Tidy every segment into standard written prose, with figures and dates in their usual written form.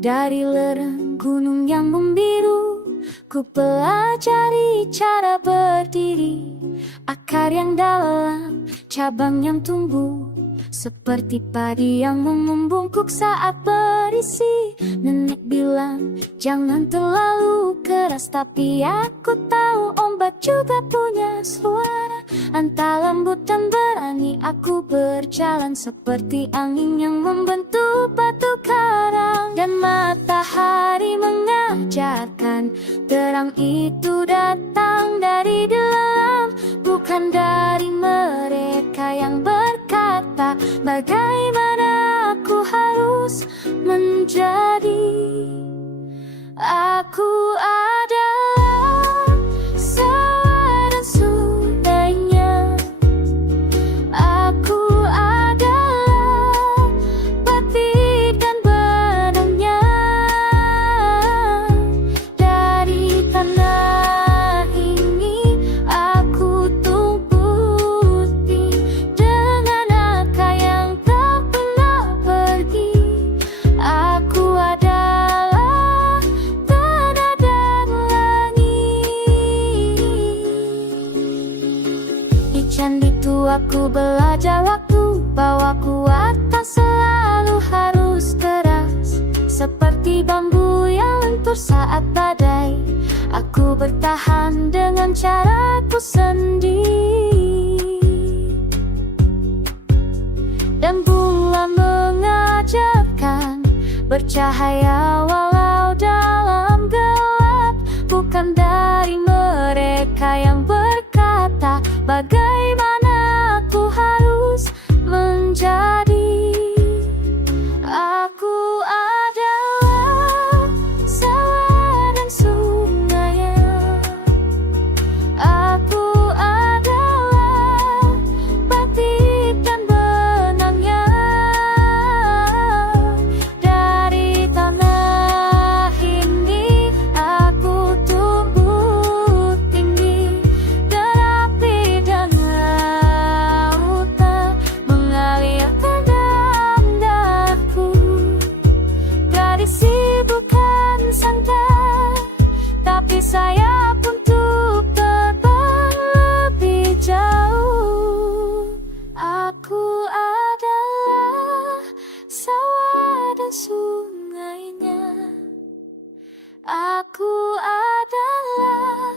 Dari lereng gunung yang membiru, ku pelajari cara berdiri. Akar yang dalam, cabang yang tumbuh, seperti padi yang membungkuk saat berisi. Nenek bilang, jangan terlalu keras, tapi aku tahu ombak juga punya suara. Antara lembut dan berani, aku berjalan seperti angin yang membentuk batu karang. Dan matahari mengajarkan, terang itu datang dari dalam, bukan dari mereka yang berkata bagaimana aku harus menjadi. Aku adalah sawah dan sungainya. Aku adalah batik dan benangnya. Dari tanah ini aku tumbuh tinggi dengan akar yang tak pernah pergi. Aku adalah tanah dan langit. Di candi itu aku belajar waktu, bahwa kuat tak selalu harus keras. Seperti bambu yang lentur saat badai, aku bertahan dengan caraku sendiri. Dan bulan mengajarkan, bercahaya walau dalam gelap, bukan dari mereka yang berkata bagaimana aku harus menjadi. Aku adalah sawah dan sungainya. Aku adalah batik dan benangnya. Dari tanah ini aku tumbuh tinggi, dan api dan lautan mengalir ke dalam daku. Tradisi bukan sangkar, tapi sayap untuk terbang lebih jauh. Aku adalah sawah dan sungainya. Aku adalah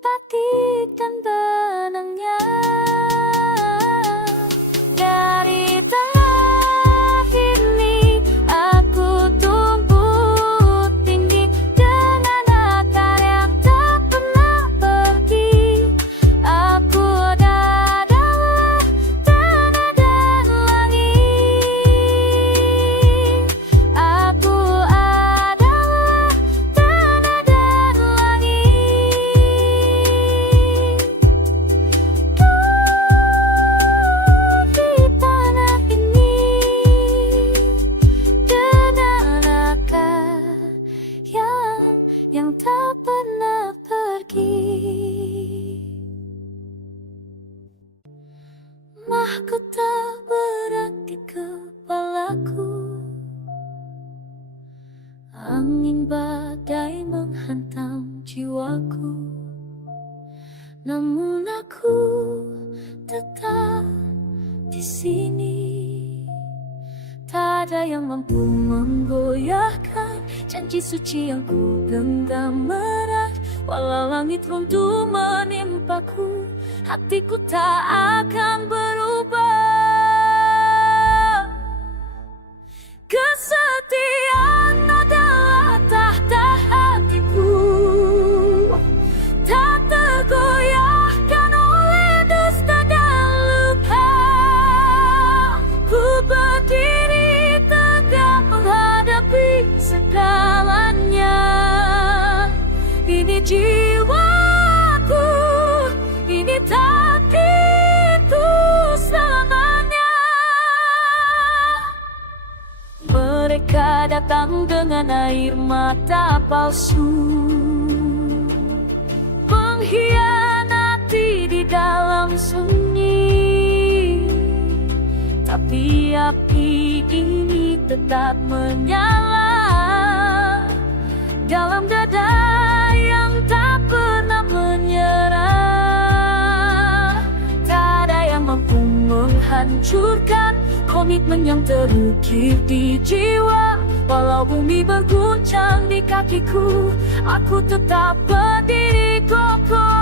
batik dan benangnya. Dari tanah ini aku tumbuh tinggi dengan akar yang tak pernah pergi. Aku adalah tanah dan langit. Aku adalah tanah dan langit. Di tanah ini dengan akar yang tak pernah pergi. Mahkota berat di kepalaku, angin badai menghantam jiwaku, namun aku tetap di sini. Tak ada yang mampu menggoyahkan janji suci yang ku genggam erat. Walau langit runtuh menimpaku, hatiku tak akan berubah. Kesetiaan adalah tahta hatiku, tak tergoyahkan oleh dusta dan luka. Ku berdiri tegak menghadapi segalanya. Ini jiwaku, ini takdirku selamanya. Mereka datang dengan air mata palsu, mengkhianati di dalam sunyi. Tapi api ini tetap menyala. dalam dada yang tak pernah menyerah. Tak ada yang mampu menghancurkan komitmen yang terukir di jiwa. Walau bumi berguncang di kakiku, aku tetap berdiri kokoh.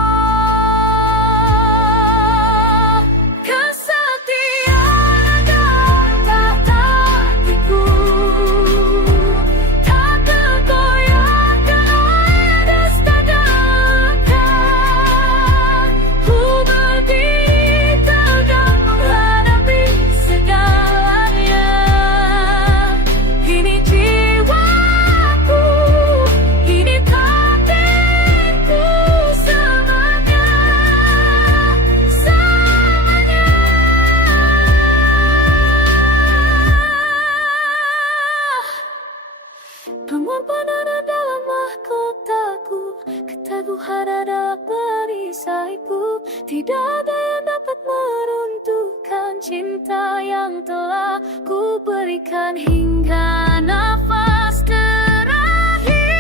Pengorbanan ada dalam mahkotaku, keteguhan ada perisaiku. Tidak ada yang dapat meruntuhkan cinta yang telah ku berikan hingga nafas terakhir.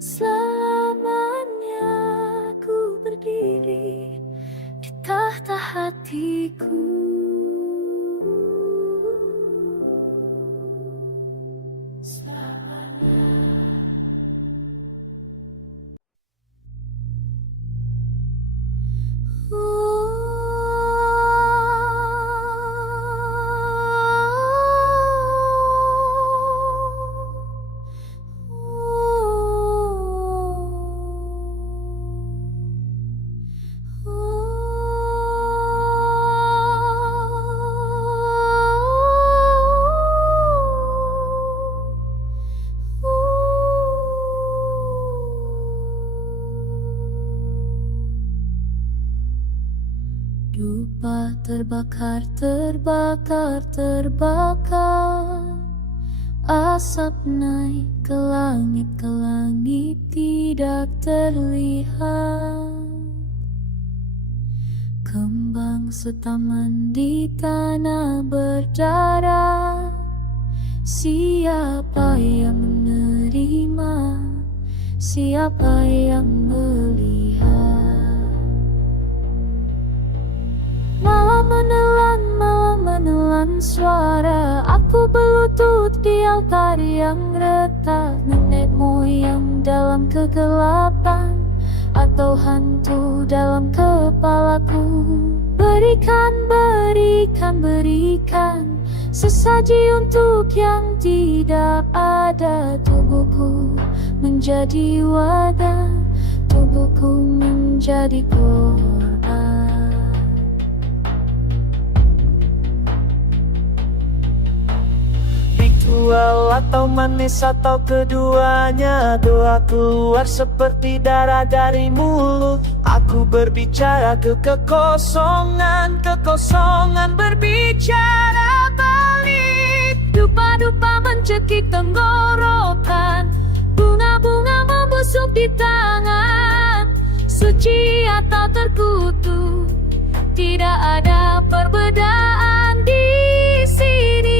Selamanya ku berdiri di tahta hatiku. Dupa terbakar, terbakar, terbakar. Asap naik ke langit tidak terlihat. Kembang setaman di tanah berdarah. Siapa yang menerima? Siapa yang melihat? Malam menelan suara. Aku berlutut di altar yang retak. Nenek moyang dalam kegelapan, atau hantu dalam kepalaku. Berikan, berikan, berikan sesaji untuk yang tidak ada. Tubuhku menjadi wadah, tubuhku menjadi korban. Ritual atau manis atau keduanya, doa keluar seperti darah dari mulut. Aku berbicara ke kekosongan, kekosongan berbicara balik. Dupa-dupa mencekik tenggorokan, bunga-bunga membusuk di tangan. Suci atau terkutuk, tidak ada perbedaan di sini.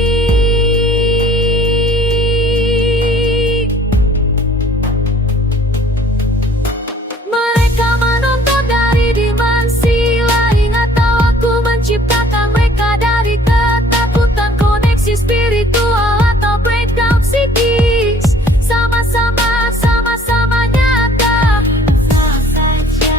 Mereka menonton dari dimensi lain, atau aku menciptakan mereka dari ketakutan. Koneksi spiritual atau breakdown psikis, sama-sama, sama-sama nyata. Saja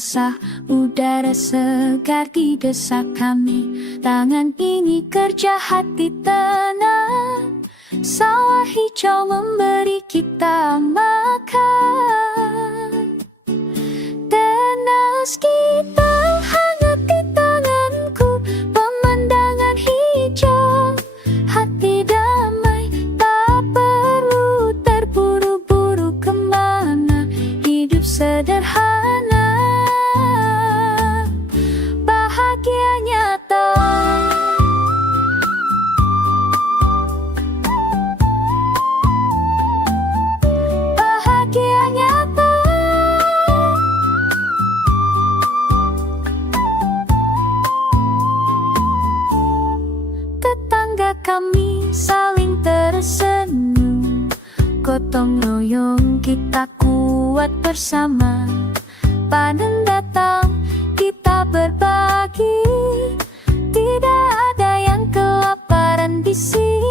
basah, udara segar di desak kami. Tangan ini kerja, hati tenang, sawah hijau memberi kita makan. Tenas kita hangat di tanganku, pemandangan hijau, hati damai, tak perlu terburu-buru kemana. Hidup sederhana, bahagia nyata. Bahagia nyata. Tetangga kami saling tersenyum, gotong royong kita kuat bersama. Panen datang kita berbagi, tidak ada yang kelaparan di sini.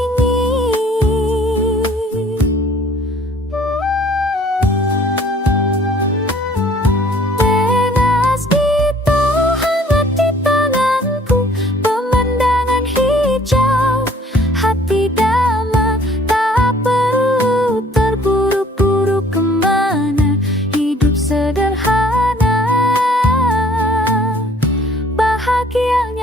Tenas kita hangat di tanganku, pemandangan hijau, hati damai, tak perlu terburu-buru kemana. Hidup sederhana, bahagia